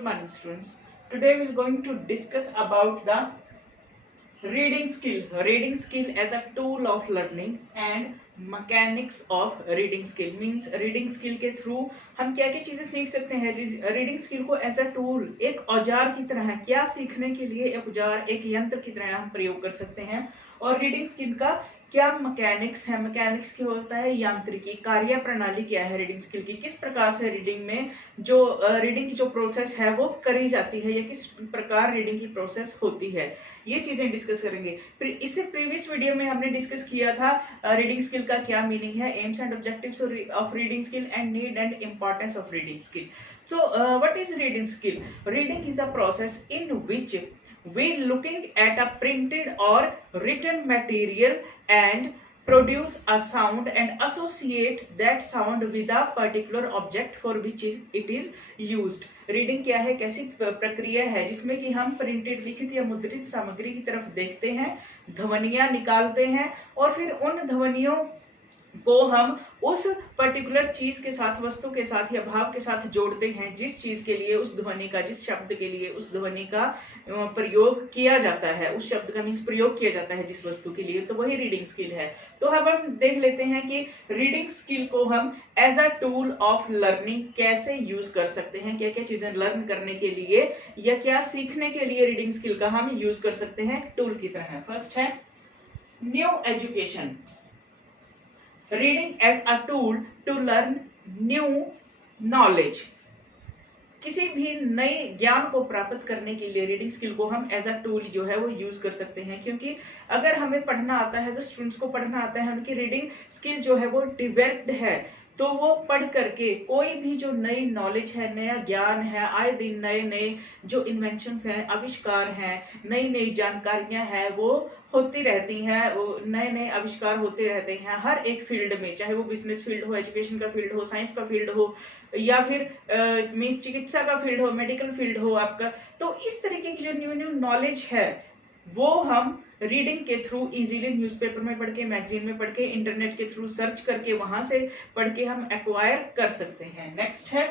Good morning, students. Today we are going to discuss about the reading skill. Reading skill as a tool of learning and mechanics of reading skill means reading skill के through हम क्या क्या चीजें सीख सकते हैं. Reading skill को as a tool, एक औजार की तरह, क्या सीखने के लिए एक औजार, एक यंत्र की तरह हम प्रयोग कर सकते हैं. और रीडिंग स्किल का क्या मैकेनिक्स है, मैकेनिक्स क्या होता है, यांत्रिकी, कार्य प्रणाली क्या है रीडिंग स्किल की, किस प्रकार से रीडिंग में जो रीडिंग की जो प्रोसेस है वो करी जाती है या किस प्रकार रीडिंग की प्रोसेस होती है, ये चीजें डिस्कस करेंगे. फिर इससे प्रीवियस वीडियो में हमने डिस्कस किया था रीडिंग स्किल का क्या मीनिंग है, AIIMS and objectives of reading skill and need and importance of reading skill. So what is reading skill? Reading is a process in which we looking at a printed or written material and produce a sound and associate that sound with a particular object for which it is used. Reading क्या है, कैसी प्रक्रिया है जिसमें कि हम printed, लिखित या मुद्रित सामग्री की तरफ देखते हैं, ध्वनियां निकालते हैं और फिर उन ध्वनियों को हम उस पर्टिकुलर चीज के साथ, वस्तु के साथ या भाव के साथ जोड़ते हैं जिस चीज के लिए उस ध्वनि का, जिस शब्द के लिए उस ध्वनि का प्रयोग किया जाता है, उस शब्द का मीन्स प्रयोग किया जाता है जिस वस्तु के लिए, तो वही रीडिंग स्किल है. तो अब हम देख लेते हैं कि रीडिंग स्किल को हम as a tool of learning कैसे यूज कर सकते हैं, क्या क्या चीजें लर्न करने के लिए या क्या सीखने के लिए रीडिंग स्किल का हम यूज कर सकते हैं टूल की तरह. फर्स्ट है new education. Reading as a tool to learn new knowledge. किसी भी नए ज्ञान को प्राप्त करने के लिए रीडिंग स्किल को हम एज अ टूल जो है वो यूज कर सकते हैं. क्योंकि अगर हमें पढ़ना आता है, अगर स्टूडेंट्स को पढ़ना आता है, उनकी रीडिंग स्किल जो है वो डेवलप्ड है, तो वो पढ़ करके कोई भी जो नई नॉलेज है, नया ज्ञान है, आए दिन नए नए जो इन्वेंशंस हैं, आविष्कार हैं, नई नई जानकारियां हैं, वो होती रहती हैं, वो नए नए आविष्कार होते रहते हैं हर एक फील्ड में, चाहे वो बिजनेस फील्ड हो, एजुकेशन का फील्ड हो, साइंस का फील्ड हो या फिर मीन्स चिकित्सा का फील्ड हो, मेडिकल फील्ड हो आपका. तो इस तरीके की जो न्यू न्यू नॉलेज है वो हम रीडिंग के थ्रू इजीली न्यूज़पेपर में पढ़ के, मैगजीन में पढ़ के, इंटरनेट के थ्रू सर्च करके, वहां से पढ़ के हम एक्वायर कर सकते हैं. नेक्स्ट है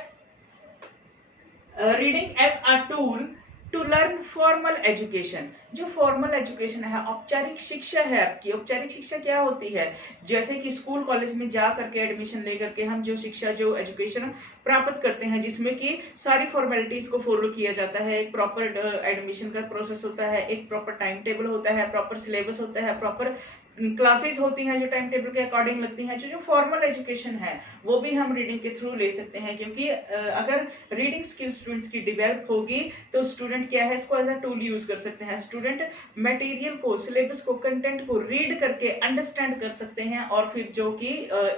reading as a tool to learn formal education. जो फॉर्मल एजुकेशन है, औपचारिक शिक्षा है आपकी. औपचारिक शिक्षा क्या होती है? जैसे कि स्कूल कॉलेज में जा करके एडमिशन लेकर के हम जो शिक्षा, जो एजुकेशन प्राप्त करते हैं जिसमें कि सारी फॉर्मेलिटीज को फॉलो किया जाता है, एक प्रॉपर एडमिशन का प्रोसेस होता है, एक प्रॉपर टाइम टेबल होता है, प्रॉपर सिलेबस होता है, प्रॉपर क्लासेस होती हैं जो टाइम टेबल के अकॉर्डिंग लगती हैं. जो फॉर्मल एजुकेशन है वो भी हम रीडिंग के थ्रू ले सकते हैं. क्योंकि अगर रीडिंग स्किल स्टूडेंट्स की डेवलप होगी तो स्टूडेंट क्या है, इसको एज अ टूल यूज कर सकते हैं. स्टूडेंट मटेरियल को, सिलेबस को, कंटेंट को रीड करके अंडरस्टैंड कर सकते हैं और फिर जो कि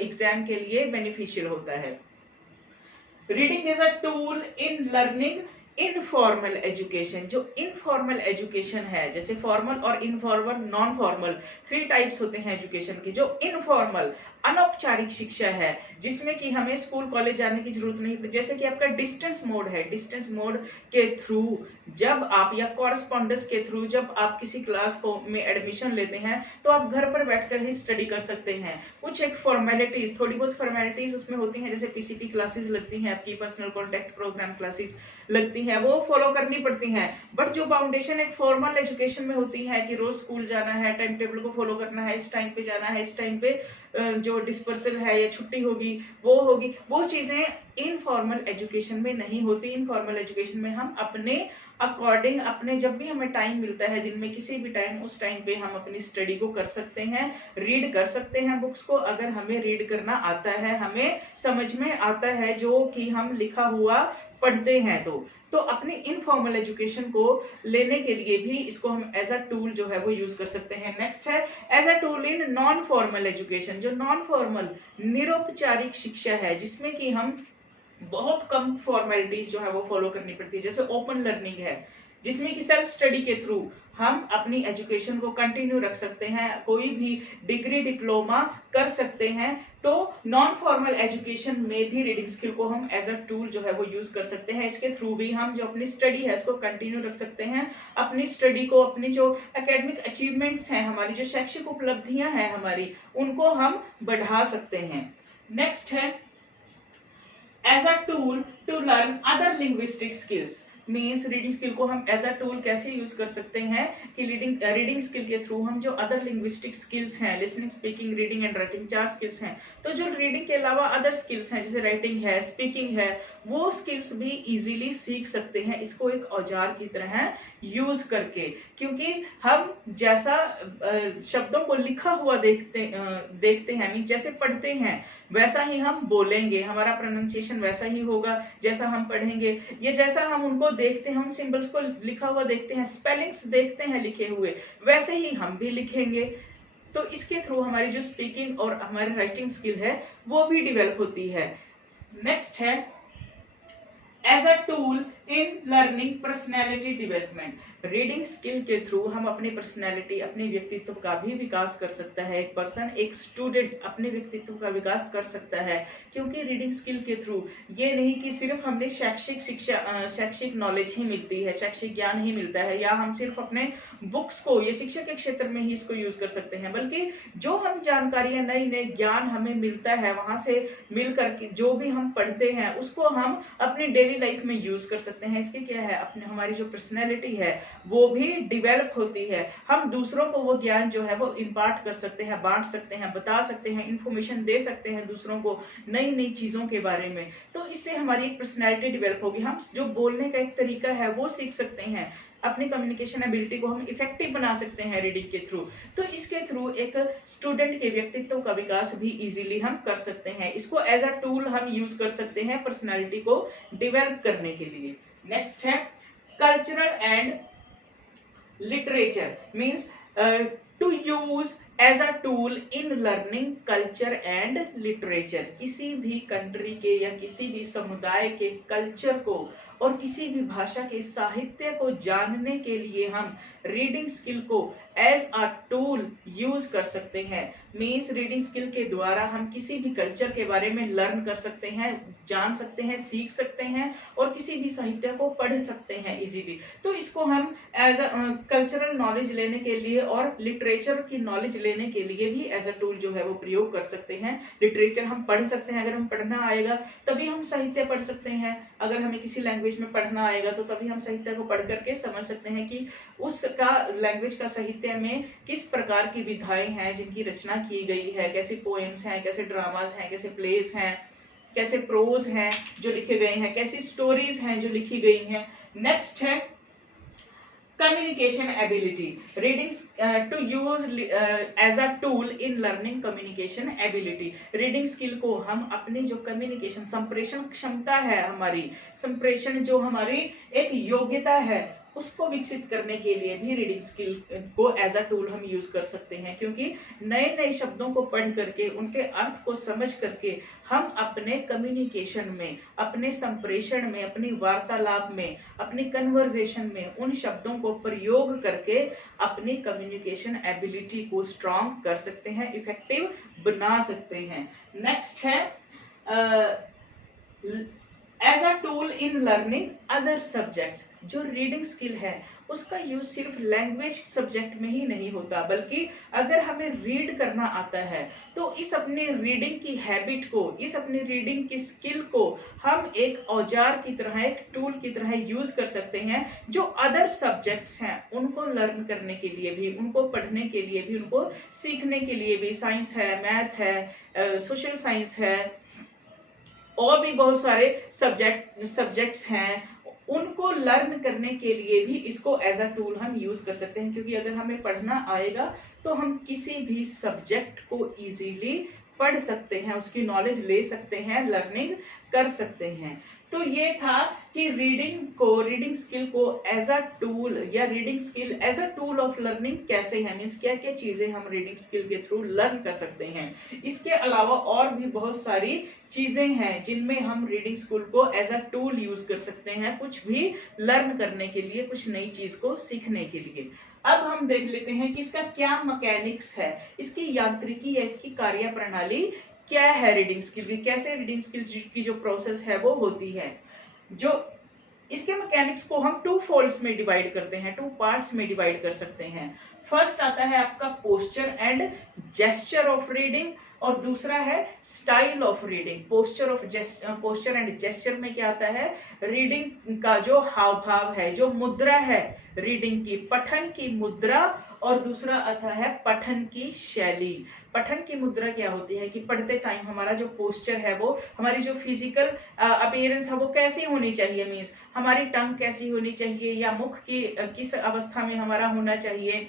एग्जाम के लिए बेनिफिशियल होता है. Reading is a tool in learning informal education. जो इनफॉर्मल एजुकेशन है, जैसे फॉर्मल और इनफॉर्मल, नॉन फॉर्मल, 3 टाइप्स होते हैं एजुकेशन की. जो इनफॉर्मल, अनौपचारिक शिक्षा है जिसमें कि हमें स्कूल कॉलेज जाने की जरूरत नहीं, जैसे कि आपका डिस्टेंस मोड है. डिस्टेंस मोड के थ्रू जब आप, या कॉरस्पॉन्डेंस के थ्रू जब आप किसी क्लास को में एडमिशन लेते हैं तो आप घर पर बैठकर ही स्टडी कर सकते हैं. कुछ एक फॉर्मेलिटीज, थोड़ी बहुत फॉर्मेलिटीज उसमें होती हैं, जैसे पीसीपी क्लासेस लगती हैं, आपकी पर्सनल कॉन्टेक्ट प्रोग्राम क्लासेस लगती हैं, वो फॉलो करनी पड़ती हैं. बट जो फाउंडेशन एक फॉर्मल एजुकेशन में होती है कि रोज स्कूल जाना है, टाइम टेबल को फॉलो करना है, इस टाइम पे जाना है, इस टाइम पे जो डिस्पर्सल है या छुट्टी होगी वो होगी, वो चीजें इनफॉर्मल एजुकेशन में नहीं होती. इनफॉर्मल एजुकेशन में हम अपने अकॉर्डिंग, अपने जब भी हमें टाइम मिलता है दिन में किसी भी टाइम, उस टाइम पे हम अपनी स्टडी को कर सकते हैं, रीड कर सकते हैं बुक्स को. अगर हमें रीड करना आता है, हमें समझ में आता है जो कि हम लिखा हुआ पढ़ते हैं, तो अपनी इनफॉर्मल एजुकेशन को लेने के लिए भी इसको हम एज अ टूल जो है वो यूज कर सकते हैं. नेक्स्ट है as a tool in non formal education. जो नॉन फॉर्मल, निरौपचारिक शिक्षा है जिसमें कि हम बहुत कम फॉर्मेलिटीज जो है वो फॉलो करनी पड़ती है, जैसे ओपन लर्निंग है जिसमें कि सेल्फ स्टडी के थ्रू हम अपनी एजुकेशन को कंटिन्यू रख सकते हैं, कोई भी डिग्री, डिप्लोमा कर सकते हैं. तो नॉन फॉर्मल एजुकेशन में भी रीडिंग स्किल को हम एज अ टूल जो है वो यूज कर सकते हैं. इसके थ्रू भी हम जो अपनी स्टडी है इसको कंटिन्यू रख सकते हैं, अपनी स्टडी को, अपनी जो एकेडमिक अचीवमेंट्स हैं, हमारी जो शैक्षिक उपलब्धियां हैं हमारी, उनको हम बढ़ा सकते हैं. नेक्स्ट है as a tool to learn other linguistic skills. Means reading skill को हम एज अ टूल कैसे यूज कर सकते हैं कि रीडिंग स्किल के थ्रू हम जो अदर लिंग्विस्टिक स्किल्स हैं, listening, speaking, reading and writing, 4 skills हैं, तो जो रीडिंग के अलावा अदर स्किल्स हैं जैसे राइटिंग है, स्पीकिंग है, वो स्किल्स भी इजीली सीख सकते हैं इसको एक औजार की तरह यूज करके। क्योंकि हम जैसा शब्दों को लिखा हुआ देखते हैं, मीन जैसे पढ़ते हैं वैसा ही हम बोलेंगे, हमारा प्रोनाउंसिएशन वैसा ही होगा जैसा हम पढ़ेंगे। ये जैसा हम उनको देखते हैं, हम सिंबल्स को लिखा हुआ देखते हैं, स्पेलिंग्स देखते हैं लिखे हुए, वैसे ही हम भी लिखेंगे। तो इसके थ्रू हमारी जो स्पीकिंग और हमारी राइटिंग स्किल है वो भी डेवलप होती है। नेक्स्ट है as a tool in learning personality development. Reading skill के थ्रू हम अपनी पर्सनैलिटी, अपने व्यक्तित्व का भी विकास कर सकता है। एक पर्सन, एक स्टूडेंट अपने व्यक्तित्व का विकास कर सकता है, क्योंकि रीडिंग स्किल के थ्रू ये नहीं कि सिर्फ हमने शैक्षिक नॉलेज ही मिलती है, शैक्षिक ज्ञान ही मिलता है, या हम सिर्फ अपने बुक्स को या शिक्षा के क्षेत्र में ही इसको यूज कर सकते हैं, बल्कि जो हम जानकारियां, नई नई ज्ञान हमें मिलता है वहां से मिलकर जो भी हम पढ़ते हैं उसको हम अपनी डेली लाइफ में यूज कर सकते हैं। इसके क्या है, अपने हमारी जो पर्सनैलिटी है वो भी डेवलप होती है। हम दूसरों को वो ज्ञान जो है वो इम्पार्ट कर सकते हैं, बांट सकते हैं, बता सकते हैं, इंफॉर्मेशन दे सकते हैं दूसरों को नई नई चीजों के बारे में। तो इससे हमारी एक पर्सनैलिटी डेवलप होगी। हम जो बोलने का एक तरीका है वो सीख सकते हैं, अपनी कम्युनिकेशन एबिलिटी को हम इफेक्टिव बना सकते हैं रीडिंग के थ्रू। तो इसके थ्रू एक स्टूडेंट के व्यक्तित्व का विकास भी इजीली हम कर सकते हैं। इसको एज अ टूल हम यूज कर सकते हैं पर्सनालिटी को डेवलप करने के लिए। नेक्स्ट है cultural and literature, means to use as a tool in learning culture and literature. किसी भी कंट्री के या किसी भी समुदाय के कल्चर को और किसी भी भाषा के साहित्य को जानने के लिए हम रीडिंग स्किल को एज अ टूल यूज कर सकते हैं। मीन्स रीडिंग स्किल के द्वारा हम किसी भी कल्चर के बारे में लर्न कर सकते हैं, जान सकते हैं, सीख सकते हैं और किसी भी साहित्य को पढ़ सकते हैं इजीली। तो इसको हम एज अ कल्चरल नॉलेज लेने के लिए और लिटरेचर की नॉलेज लेने के लिए भी एज अ टूल जो है वो प्रयोग कर सकते हैं। लिटरेचर हम पढ़ सकते हैं, अगर हम पढ़ना आएगा तभी हम साहित्य पढ़ सकते हैं। अगर हमें किसी लैंग्वेज में पढ़ना आएगा तो तभी हम साहित्य को पढ़ करके समझ सकते हैं कि उसका लैंग्वेज का साहित्य में किस प्रकार की विधाएं हैं जिनकी रचना की गई है, कैसे पोएम्स हैं, कैसे ड्रामाज हैं, कैसे प्लेस हैं, कैसे प्रोज हैं जो लिखे गए हैं, कैसी स्टोरीज हैं जो लिखी गई हैं। नेक्स्ट है communication ability, reading to use as a tool in learning communication ability। Reading skill को हम अपनी जो कम्युनिकेशन, संप्रेषण क्षमता है, हमारी संप्रेषण जो हमारी एक योग्यता है उसको विकसित करने के लिए भी रीडिंग स्किल को एज अ टूल हम यूज कर सकते हैं। क्योंकि नए नए शब्दों को पढ़ करके उनके अर्थ को समझ करके हम अपने कम्युनिकेशन में, अपने संप्रेषण में, अपनी वार्तालाप में, अपनी कन्वर्जेशन में उन शब्दों को प्रयोग करके अपनी कम्युनिकेशन एबिलिटी को स्ट्रॉन्ग कर सकते हैं, इफेक्टिव बना सकते हैं। नेक्स्ट है as a tool in learning other subjects. जो रीडिंग स्किल है उसका यूज सिर्फ लैंग्वेज सब्जेक्ट में ही नहीं होता, बल्कि अगर हमें रीड करना आता है तो इस अपने रीडिंग की हैबिट को, इस अपनी रीडिंग की स्किल को हम एक औजार की तरह, एक टूल की तरह यूज कर सकते हैं, जो अदर सब्जेक्ट्स हैं उनको लर्न करने के लिए भी, उनको पढ़ने के लिए भी, उनको सीखने के लिए भी। साइंस है, मैथ है, सोशल साइंस है और भी बहुत सारे सब्जेक्ट्स हैं, उनको लर्न करने के लिए भी इसको एज अ टूल हम यूज कर सकते हैं। क्योंकि अगर हमें पढ़ना आएगा तो हम किसी भी सब्जेक्ट को इजीली पढ़ सकते हैं, उसकी नॉलेज ले सकते हैं, लर्निंग कर सकते हैं। तो ये था कि रीडिंग स्किल को एज अ टूल या reading skill as a tool of learning कैसे है, मीन्स क्या क्या चीजें हम रीडिंग स्किल के थ्रू लर्न कर सकते हैं। इसके अलावा और भी बहुत सारी चीजें हैं जिनमें हम रीडिंग स्किल को एज अ टूल यूज कर सकते हैं, कुछ भी लर्न करने के लिए, कुछ नई चीज को सीखने के लिए। अब हम देख लेते हैं कि इसका क्या मैकेनिक्स है, इसकी यांत्रिकी या इसकी कार्य प्रणाली क्या है रीडिंग स्किल की, कैसे रीडिंग स्किल की जो प्रोसेस है वो होती है। जो इसके मैकेनिक्स को हम 2 फोल्ड्स में डिवाइड करते हैं, 2 पार्ट्स में डिवाइड कर सकते हैं। फर्स्ट आता है आपका posture and gesture of reading, और दूसरा है style of reading, posture and gesture में क्या आता है, रीडिंग का जो हाव भाव है, जो मुद्रा है रीडिंग की, पठन की मुद्रा, और दूसरा आता है पठन की शैली। पठन की मुद्रा क्या होती है कि पढ़ते टाइम हमारा जो पोस्चर है, वो हमारी जो फिजिकल अपीयरेंस है वो कैसी होनी चाहिए, मीन्स हमारी टंग कैसी होनी चाहिए, या मुख की किस अवस्था में हमारा होना चाहिए,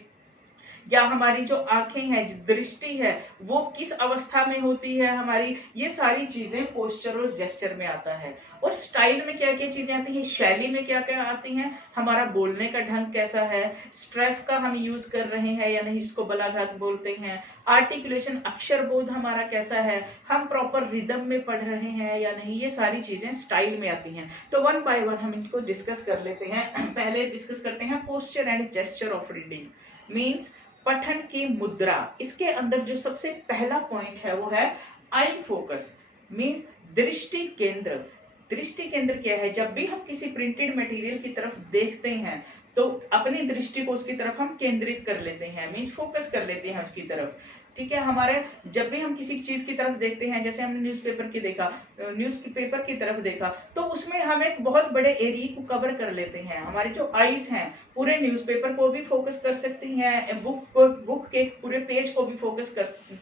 या हमारी जो आंखें हैं, दृष्टि है, वो किस अवस्था में होती है हमारी, ये सारी चीजें पोस्चर और जेस्चर में आता है। और स्टाइल में क्या क्या चीजें आती हैं, शैली में क्या क्या आती हैं, हमारा बोलने का ढंग कैसा है, स्ट्रेस का हम यूज कर रहे हैं या नहीं, जिसको बलाघात बोलते हैं, आर्टिकुलेशन अक्षर बोध हमारा कैसा है, हम प्रॉपर रिदम में पढ़ रहे हैं या नहीं, ये सारी चीजें स्टाइल में आती हैं। तो वन बाय वन हम इनको डिस्कस कर लेते हैं। पहले डिस्कस करते हैं posture and gesture of reading, means पठन की मुद्रा। इसके अंदर जो सबसे पहला पॉइंट है वो है आई फोकस, मीन्स दृष्टि केंद्र। दृष्टि केंद्र क्या है, जब भी हम किसी प्रिंटेड मटेरियल की तरफ देखते हैं तो अपनी दृष्टि को उसकी तरफ हम केंद्रित कर लेते हैं, मीन्स फोकस कर लेते हैं उसकी तरफ। ठीक है, हमारे जब भी हम किसी चीज की तरफ देखते हैं, जैसे हमने न्यूज़पेपर की देखा, न्यूज़पेपर की तरफ देखा, तो उसमें हम एक बहुत बड़े एरिया को कवर कर लेते हैं। हमारी जो आईज हैं पूरे न्यूज़पेपर को भी फोकस कर सकती हैं, बुक के पूरे पेज को भी फोकस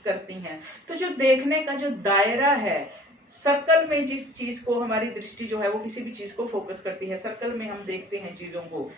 करती हैं। तो जो देखने का जो दायरा है, सर्कल में जिस चीज को हमारी दृष्टि जो है वो किसी भी चीज को फोकस करती है, सर्कल में हम देखते हैं चीजों को।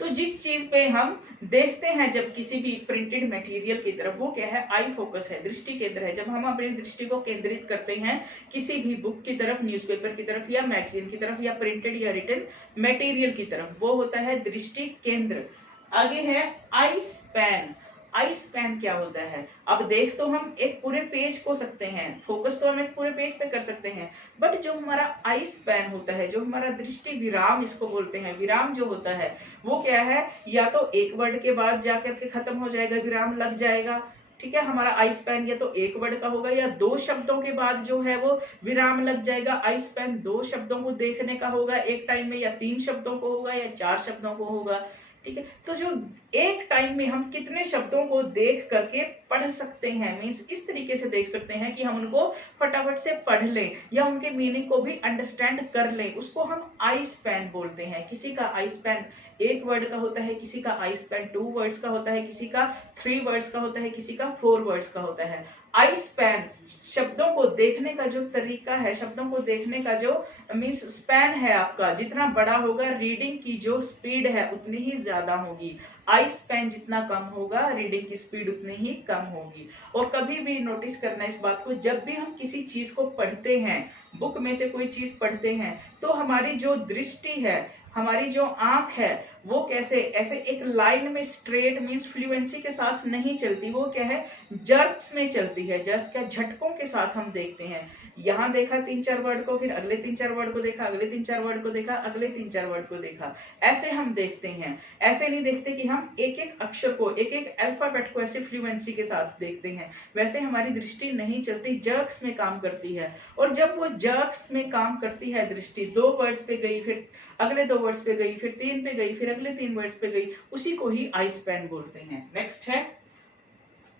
तो जिस चीज पे हम देखते हैं जब किसी भी प्रिंटेड मटेरियल की तरफ, वो क्या है, आई फोकस है, दृष्टि केंद्र है। जब हम अपनी दृष्टि को केंद्रित करते हैं किसी भी बुक की तरफ, न्यूज़पेपर की तरफ, या मैगजीन की तरफ, या प्रिंटेड या रिटन मटेरियल की तरफ, वो होता है दृष्टि केंद्र। आगे है आई स्पैन। आई स्पैन क्या होता है, अब देख तो हम एक पूरे पेज को सकते हैं, फोकस तो हम एक पूरे पेज पे कर सकते हैं, बट जो हमारा आई स्पैन होता है, जो हमारा दृष्टि विराम इसको बोलते हैं, विराम जो होता है वो क्या है, या तो एक वर्ड के बाद जाकर के खत्म हो जाएगा, विराम लग जाएगा। ठीक है, हमारा आई स्पैन या तो एक वर्ड का होगा, या दो शब्दों के बाद जो है वो विराम लग जाएगा। आई स्पैन दो शब्दों को देखने का होगा एक टाइम में, या तीन शब्दों को होगा, या चार शब्दों को होगा। ठीक है, तो जो एक टाइम में हम कितने शब्दों को देख करके पढ़ सकते हैं, मीन्स इस तरीके से देख सकते हैं कि हम उनको फटाफट से पढ़ लें या उनके मीनिंग को भी अंडरस्टैंड कर लें, उसको हम आई स्पैन बोलते हैं। किसी का आई स्पैन एक वर्ड का होता है, किसी का आई स्पैन 2 वर्ड्स का होता है, किसी का 3 वर्ड्स का होता है, किसी का 4 वर्ड्स का होता है। आई स्पैन शब्दों को देखने का जो तरीका है, शब्दों को देखने का जो मीन्स स्पैन है आपका, जितना बड़ा होगा रीडिंग की जो स्पीड है उतनी ही ज्यादा होगी। आई स्पैन जितना कम होगा रीडिंग की स्पीड उतनी ही कम होगी। और कभी भी नोटिस करना इस बात को, जब भी हम किसी चीज को पढ़ते हैं, बुक में से कोई चीज पढ़ते हैं, तो हमारी जो दृष्टि है, हमारी जो आंख है, वो कैसे ऐसे एक लाइन में स्ट्रेट मीन्स फ्लुएंसी के साथ नहीं चलती, वो क्या है, जर्क्स में चलती है। जर्क्स क्या, झटकों के साथ हम देखते हैं। यहाँ देखा 3-4 वर्ड को, फिर अगले 3-4 वर्ड को देखा, अगले 3-4 वर्ड को देखा, अगले 3-4 वर्ड को देखा, ऐसे हम देखते हैं। ऐसे नहीं देखते कि हम एक एक अक्षर को, एक एक अल्फाबेट को ऐसे फ्लुएंसी के साथ देखते हैं, वैसे हमारी दृष्टि नहीं चलती, जर्क्स में काम करती है। और जब वो जर्क्स में काम करती है दृष्टि, 2 वर्ड्स पे गई, फिर अगले 2 वर्ड्स पे गई, फिर 3 पे गई, फिर अगले 3 वर्ड्स पे गई, उसी को ही आई स्पैन बोलते हैं। नेक्स्ट है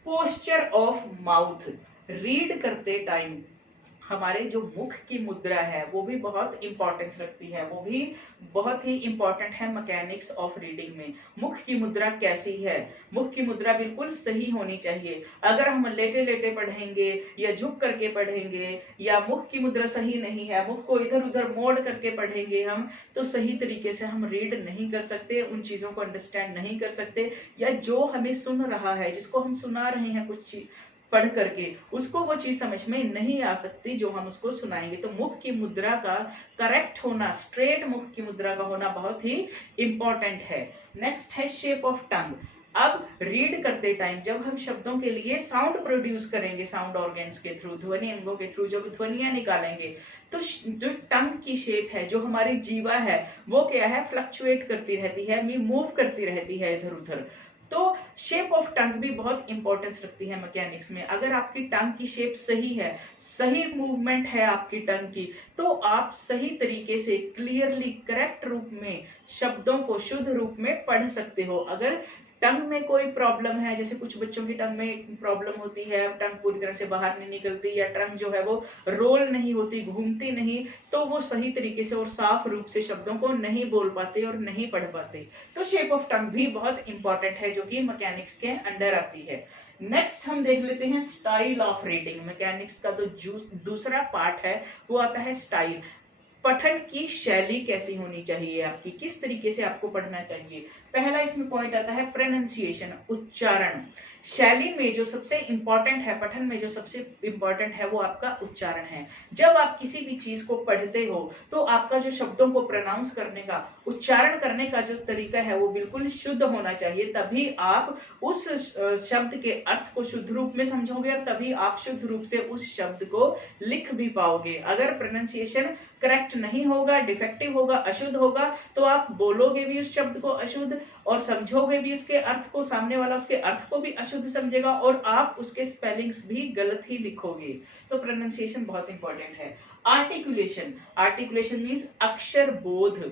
पोस्चर ऑफ माउथ। रीड करते टाइम हमारे जो मुख की मुद्रा है वो भी बहुत इंपॉर्टेंस रखती है, वो भी बहुत ही इंपॉर्टेंट है मैकेनिक्स ऑफ रीडिंग में। मुख की मुद्रा कैसी है, मुख की मुद्रा बिल्कुल सही होनी चाहिए। अगर हम लेटे लेटे पढ़ेंगे या झुक करके पढ़ेंगे, या मुख की मुद्रा सही नहीं है, मुख को इधर उधर मोड़ करके पढ़ेंगे हम, तो सही तरीके से हम रीड नहीं कर सकते, उन चीजों को अंडरस्टैंड नहीं कर सकते, या जो हमें सुन रहा है, जिसको हम सुना रहे हैं कुछ पढ़ करके, उसको वो चीज समझ में नहीं आ सकती जो हम उसको सुनाएंगे। तो मुख की मुद्रा का करेक्ट होना, स्ट्रेट मुख की मुद्रा का होना बहुत ही इंपॉर्टेंट है। नेक्स्ट है शेप ऑफ टंग। अब रीड करते टाइम जब हम शब्दों के लिए साउंड प्रोड्यूस करेंगे, साउंड ऑर्गन्स के थ्रू, ध्वनि अंगों के थ्रू जब ध्वनियां निकालेंगे, तो जो टंग की शेप है, जो हमारी जीवा है, वो क्या है, फ्लक्चुएट करती रहती है, मूव करती रहती है इधर उधर। तो शेप ऑफ टंग भी बहुत इंपॉर्टेंस रखती है मैकेनिक्स में। अगर आपकी टंग की शेप सही है, सही मूवमेंट है आपकी टंग की, तो आप सही तरीके से क्लियरली करेक्ट रूप में शब्दों को शुद्ध रूप में पढ़ सकते हो। अगर टंग में कोई प्रॉब्लम है, जैसे कुछ बच्चों की टंग में प्रॉब्लम होती है, टंग पूरी तरह से बाहर नहीं निकलती या टंग जो है वो रोल नहीं होती, घूमती नहीं, तो वो सही तरीके से और साफ रूप से शब्दों को नहीं बोल पाते और नहीं पढ़ पाते। तो शेप ऑफ टंग भी बहुत इंपॉर्टेंट है जो कि मैकेनिक्स के अंडर आती है। नेक्स्ट हम देख लेते हैं स्टाइल ऑफ रीडिंग। मैकेनिक्स का तो दूसरा पार्ट है वो आता है स्टाइल। पठन की शैली कैसी होनी चाहिए आपकी, किस तरीके से आपको पढ़ना चाहिए। पहला इसमें पॉइंट आता है प्रोनाउंसिएशन, उच्चारण। शैली में जो सबसे इंपॉर्टेंट है, पठन में जो सबसे इंपॉर्टेंट है वो आपका उच्चारण है। जब आप किसी भी चीज को पढ़ते हो तो आपका जो शब्दों को प्रोनाउंस करने का, उच्चारण करने का जो तरीका है वो बिल्कुल शुद्ध होना चाहिए, तभी आप उस शब्द के अर्थ को शुद्ध रूप में समझोगे और तभी आप शुद्ध रूप से उस शब्द को लिख भी पाओगे। अगर प्रोनाउंसिएशन करेक्ट नहीं होगा, डिफेक्टिव होगा, अशुद्ध होगा, तो आप बोलोगे भी उस शब्द को अशुद्ध और समझोगे भी उसके अर्थ को, सामने वाला उसके अर्थ को भी अशुद्ध समझेगा और आप उसके स्पेलिंग्स भी गलत ही लिखोगे। तो प्रोनाउंसिएशन बहुत इंपॉर्टेंट है। आर्टिकुलेशन, आर्टिकुलेशन मींस अक्षर बोध।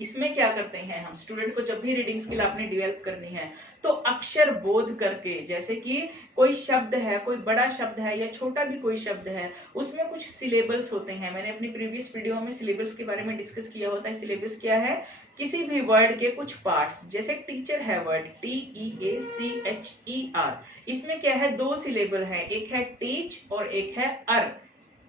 इसमें क्या करते हैं हम, स्टूडेंट को जब भी रीडिंग स्किल आपने डेवलप करनी है तो अक्षर बोध करके, जैसे कि कोई शब्द है, कोई बड़ा शब्द है या छोटा भी कोई शब्द है, उसमें कुछ सिलेबल्स होते हैं। मैंने अपनी प्रीवियस वीडियो में सिलेबल्स के बारे में डिस्कस किया होता है। सिलेबस क्या है, किसी भी वर्ड के कुछ पार्ट्स, जैसे टीचर है वर्ड TEACHER, इसमें क्या है, दो सिलेबल है, एक है टीच और एक है अर।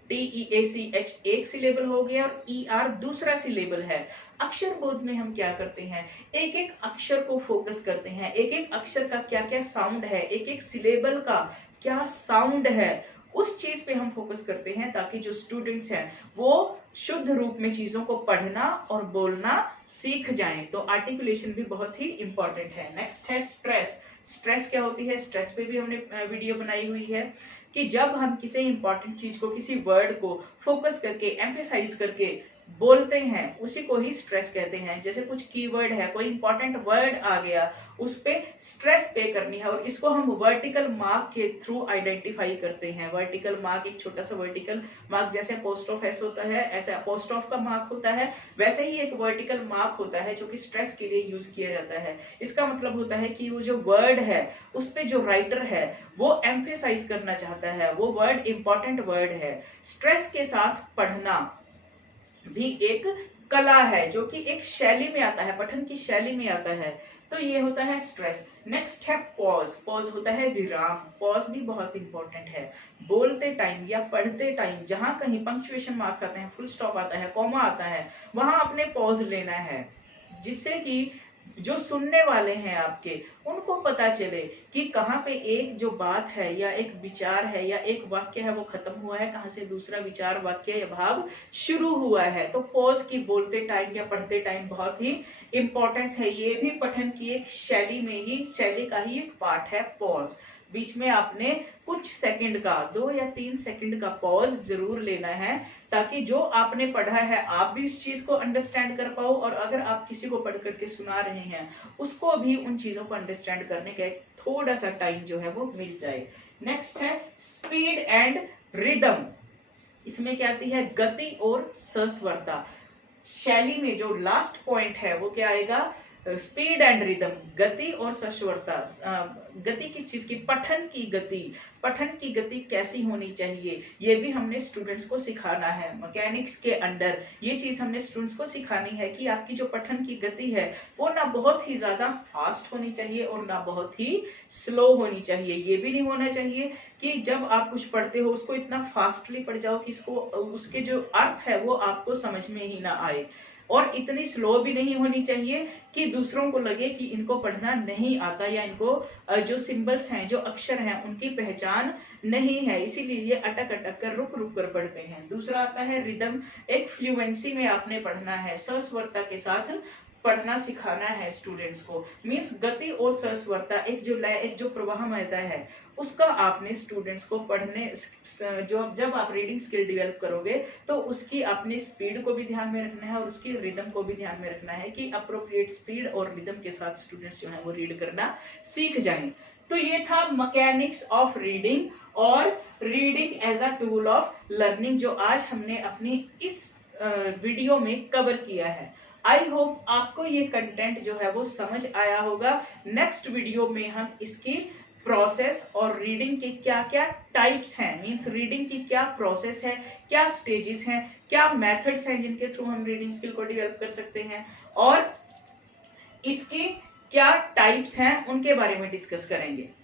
TEACH एक सिलेबल हो गया और ER दूसरा सिलेबल है। अक्षर बोध में हम क्या करते हैं, एक एक अक्षर को फोकस करते हैं, एक एक अक्षर का क्या क्या साउंड है, एक एक सिलेबल का क्या साउंड है, उस चीज पे हम फोकस करते हैं ताकि जो स्टूडेंट्स हैं वो शुद्ध रूप में चीजों को पढ़ना और बोलना सीख जाएं। तो आर्टिकुलेशन भी बहुत ही इंपॉर्टेंट है। नेक्स्ट है स्ट्रेस। स्ट्रेस क्या होती है, स्ट्रेस पे भी हमने वीडियो बनाई हुई है कि जब हम किसी इंपॉर्टेंट चीज को, किसी वर्ड को फोकस करके, एम्फेसाइज करके बोलते हैं, उसी को ही स्ट्रेस कहते हैं। जैसे कुछ कीवर्ड है, कोई इंपॉर्टेंट वर्ड आ गया, उस पे स्ट्रेस पे करनी है और इसको हम वर्टिकल मार्क के थ्रू आइडेंटिफाई करते हैं। वर्टिकल मार्क, एक छोटा सा वर्टिकल मार्क, जैसे पोस्ट ऑफ एस होता है, ऐसे पोस्ट ऑफ का मार्क होता है, वैसे ही एक वर्टिकल मार्क होता है जो कि स्ट्रेस के लिए यूज किया जाता है। इसका मतलब होता है कि वो जो वर्ड है उस पे जो राइटर है वो एम्फेसाइज करना चाहता है, वो वर्ड इंपॉर्टेंट वर्ड है। स्ट्रेस के साथ पढ़ना भी एक कला है जो कि एक शैली में आता है, पठन की शैली में आता है। तो ये होता है स्ट्रेस। नेक्स्ट है पॉज। पॉज होता है विराम। पॉज भी बहुत इंपॉर्टेंट है। बोलते टाइम या पढ़ते टाइम जहां कहीं पंक्चुएशन मार्क्स आते हैं, फुल स्टॉप आता है, कॉमा आता है, वहां आपने पॉज लेना है, जिससे कि जो सुनने वाले हैं आपके, उनको पता चले कि कहाँ पे एक जो बात है या एक विचार है या एक वाक्य है वो खत्म हुआ है, कहाँ से दूसरा विचार, वाक्य या भाव शुरू हुआ है। तो पॉज की बोलते टाइम या पढ़ते टाइम बहुत ही इंपॉर्टेंस है। ये भी पठन की एक शैली में ही, शैली का ही एक पार्ट है पॉज। बीच में आपने कुछ सेकंड का, 2 या 3 सेकंड का पॉज जरूर लेना है ताकि जो आपने पढ़ा है आप भी उस चीज को अंडरस्टैंड कर पाओ और अगर आप किसी को पढ़ करके सुना रहे हैं उसको भी उन चीजों को अंडरस्टैंड करने का थोड़ा सा टाइम जो है वो मिल जाए। नेक्स्ट है स्पीड एंड रिदम। इसमें क्या आती है, गति और सस्वरता। शैली में जो लास्ट पॉइंट है वो क्या आएगा, स्पीड एंड रिदम, गति और सस्वरता। गति किस चीज की, पठन की गति। पठन की गति कैसी होनी चाहिए ये भी हमने स्टूडेंट्स को सिखाना है। मैकेनिक्स के अंडर ये चीज हमने स्टूडेंट्स को सिखानी है कि आपकी जो पठन की गति है वो ना बहुत ही ज्यादा फास्ट होनी चाहिए और ना बहुत ही स्लो होनी चाहिए। ये भी नहीं होना चाहिए कि जब आप कुछ पढ़ते हो उसको इतना फास्टली पढ़ जाओ कि इसको, उसके जो अर्थ है वो आपको समझ में ही ना आए, और इतनी स्लो भी नहीं होनी चाहिए कि दूसरों को लगे कि इनको पढ़ना नहीं आता या इनको जो सिंबल्स हैं, जो अक्षर हैं, उनकी पहचान नहीं है, इसीलिए ये अटक अटक कर, रुक रुक कर पढ़ते हैं। दूसरा आता है रिदम। एक फ्लुएंसी में आपने पढ़ना है, सस्वरता के साथ पढ़ना सिखाना है स्टूडेंट्स को। मींस गति और सस्वरता, एक जो लय, एक जो प्रवाहमयता है, उसका आपने स्टूडेंट्स को पढ़ने, जो जब आप रीडिंग स्किल डेवलप करोगे तो उसकी अपनी स्पीड को भी ध्यान में रखना है और उसकी रिदम को भी ध्यान में रखना है कि अप्रोप्रिएट स्पीड और रिदम के साथ स्टूडेंट्स जो है वो रीड करना सीख जाएं। तो ये था मैकेनिक्स ऑफ रीडिंग और reading as a tool of learning जो आज हमने अपनी इस वीडियो में कवर किया है। आई होप आपको ये कंटेंट जो है वो समझ आया होगा। नेक्स्ट वीडियो में हम इसकी प्रोसेस और रीडिंग के क्या क्या टाइप्स हैं, मींस रीडिंग की क्या प्रोसेस है, क्या स्टेजेस हैं, क्या मेथड्स हैं जिनके थ्रू हम रीडिंग स्किल को डेवलप कर सकते हैं, और इसके क्या टाइप्स हैं उनके बारे में डिस्कस करेंगे।